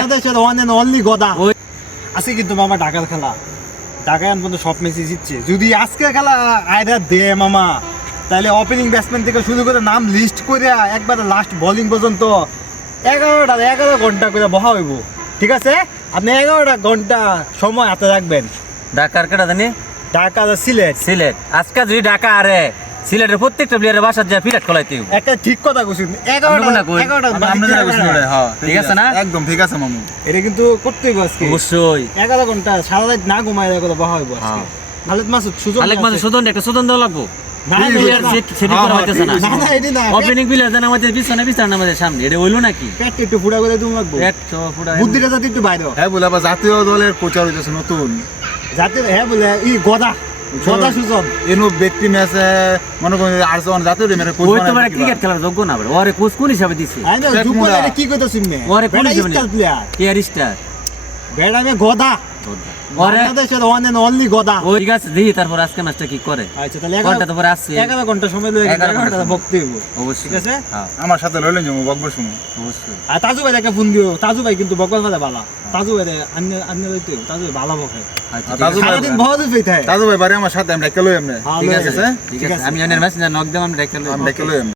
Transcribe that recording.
বাংলাদেশের one and only গদা। আজকে কিন্তু মামা ঢাকার খেলা। ঢাকায় পর্যন্ত সব ম্যাচই জিতছে। যদি আজকে খেলা আয়রা দে মামা। তাহলে ওপেনিং ব্যাটসম্যান থেকে শুরু করে নাম লিস্ট করে একবারে লাস্ট বোলিং পর্যন্ত এগারোটা এগারো ঘণ্টা করে বহা হইব। ঠিক আছে? আপনি এগারোটা ঘণ্টা সময় হাতে রাখবেন। ঢাকার কেটা জানি? ঢাকা সিলেট। সিলেট। আজকে যদি ঢাকা আরে সিলেটের প্রত্যেকটা প্লেয়ারের বাসার যা ফিরাট খোলাইতে হইব। একটা ঠিক কথা আমরা যারা কইছি হ্যাঁ, ঠিক আছে না? একদম ঠিক আছে মামু। এটা কিন্তু করতে হইব আজকে। অবশ্যই। এগারো ঘণ্টা সারা রাত না ঘুমায় করে বহা হইব আজকে। হ্যাঁ। খালেদ মাসুদ সুযোগ আলেক মাঝে সুদন একটা সুদন দেওয়া লাগবো? হ্যাঁ, করা হইতেছে না ঠিক না, না, এটি না। ওপেনিং প্লেয়ার যেন আমাদের পিছনে পিছনে আমাদের সামনে এটা হইল নাকি? একটু ফুটা করে তুমি লাগবো। একশো ফুটা বুদ্ধিটা যাতে একটু বাইরে বলে আবার জাতীয় দলের কোচার হইতেছে নতুন। যাতে হ্যাঁ বলে ই গদা। সুজন এনো ব্যক্তি ম্যাচে মনে করেন আর্জেন্টিনা জাতীয় টিমের কোচ ওই তো মানে ক্রিকেট খেলার যোগ্য না ওরে কোচ কোন হিসাবে দিছে? কি ওরে কোন হিসাবে স্টার আমি গদা। ওরে বাংলাদেশের ওয়ান এন্ড অনলি গদা। ওই ঠিক আছে দেখি তারপর আজকে ম্যাচটা কি করে। আচ্ছা তাহলে ঘণ্টা এগারো পরে আসছে। এগারো ঘণ্টা সময় লয়ে এগারো ঘণ্টা এগারোটা সময়। অবশ্যই। ঠিক আছে? হ্যাঁ। আমার সাথে লইলেন যাব বকবর শুনো। অবশ্যই। আর তাজু ভাই একটা ফোন দিও। তাজু ভাই কিন্তু বকবাস মাঝে ভালো তাজু ভাই আন্য লইতে তাজু ভাই ভালো বকে। তাজু ভাই- সারাদিন বহুত তাজু আমার সাথে ঠিক আছে ঠিক আছে। আমি নক দেব আমি রেখে আমি ডেকে লই এমনি।